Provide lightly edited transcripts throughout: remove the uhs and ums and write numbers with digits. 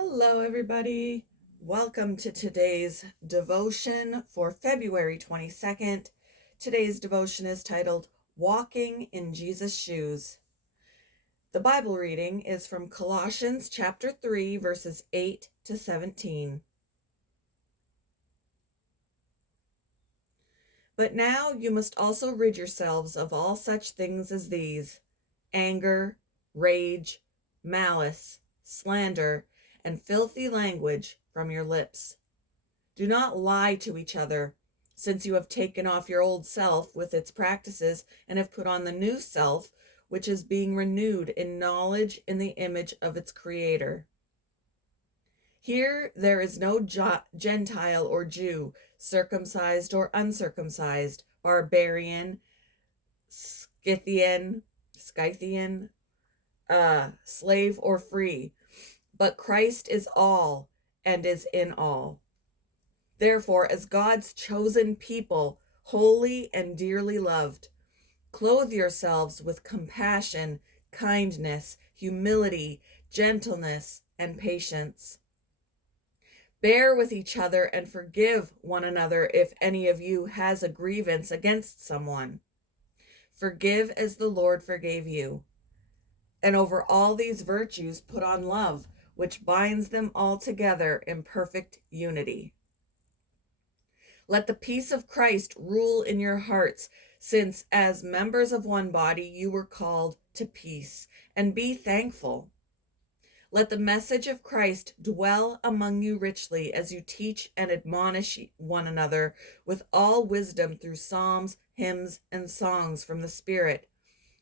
Hello, everybody. Welcome to today's devotion for February 22nd. Today's devotion is titled Walking in Jesus' Shoes. The Bible reading is from Colossians chapter 3, verses 8 to 17. But now you must also rid yourselves of all such things as these: anger, rage, malice, slander, and filthy language from your lips. Do not lie to each other, since you have taken off your old self with its practices and have put on the new self, which is being renewed in knowledge in the image of its creator. Here there is no Gentile or Jew, circumcised or uncircumcised, barbarian, Scythian, slave or free, but Christ is all and is in all. Therefore, as God's chosen people, holy and dearly loved, clothe yourselves with compassion, kindness, humility, gentleness, and patience. Bear with each other and forgive one another if any of you has a grievance against someone. Forgive as the Lord forgave you. And over all these virtues put on love, which binds them all together in perfect unity. Let the peace of Christ rule in your hearts, since as members of one body you were called to peace, and be thankful. Let the message of Christ dwell among you richly as you teach and admonish one another with all wisdom through psalms, hymns, and songs from the Spirit,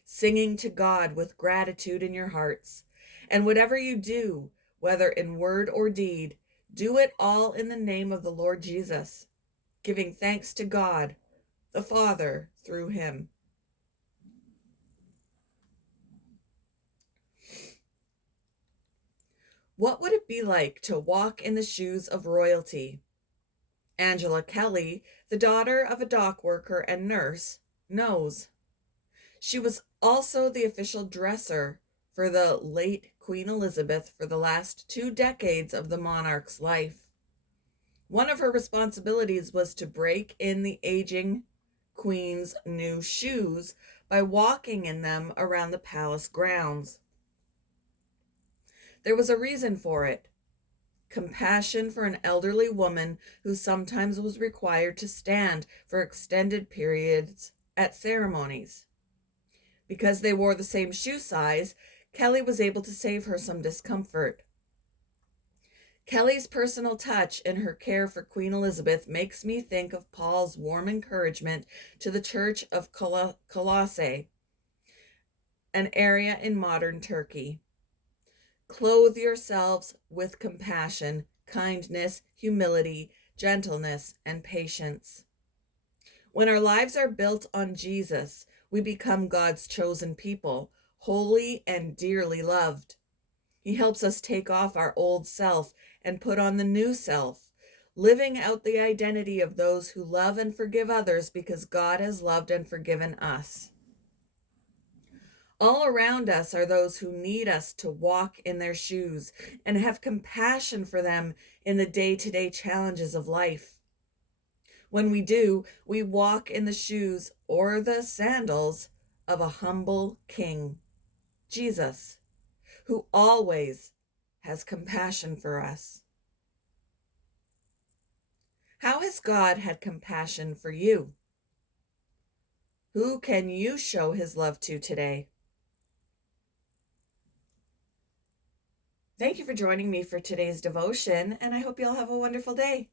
singing to God with gratitude in your hearts. And whatever you do, whether in word or deed, do it all in the name of the Lord Jesus, giving thanks to God, the Father, through him. What would it be like to walk in the shoes of royalty? Angela Kelly, the daughter of a dock worker and nurse, knows. She was also the official dresser for the late Queen Elizabeth for the last 2 decades of the monarch's life. One of her responsibilities was to break in the aging queen's new shoes by walking in them around the palace grounds. There was a reason for it: compassion for an elderly woman who sometimes was required to stand for extended periods at ceremonies. Because they wore the same shoe size, Kelly was able to save her some discomfort. Kelly's personal touch in her care for Queen Elizabeth makes me think of Paul's warm encouragement to the church of Colossae, an area in modern Turkey. Clothe yourselves with compassion, kindness, humility, gentleness, and patience. When our lives are built on Jesus, we become God's chosen people, holy and dearly loved. He helps us take off our old self and put on the new self, living out the identity of those who love and forgive others because God has loved and forgiven us. All around us are those who need us to walk in their shoes and have compassion for them in the day-to-day challenges of life. When we do, we walk in the shoes or the sandals of a humble king, Jesus, who always has compassion for us. How has God had compassion for you? Who can you show his love to today? Thank you for joining me for today's devotion, and I hope you all have a wonderful day.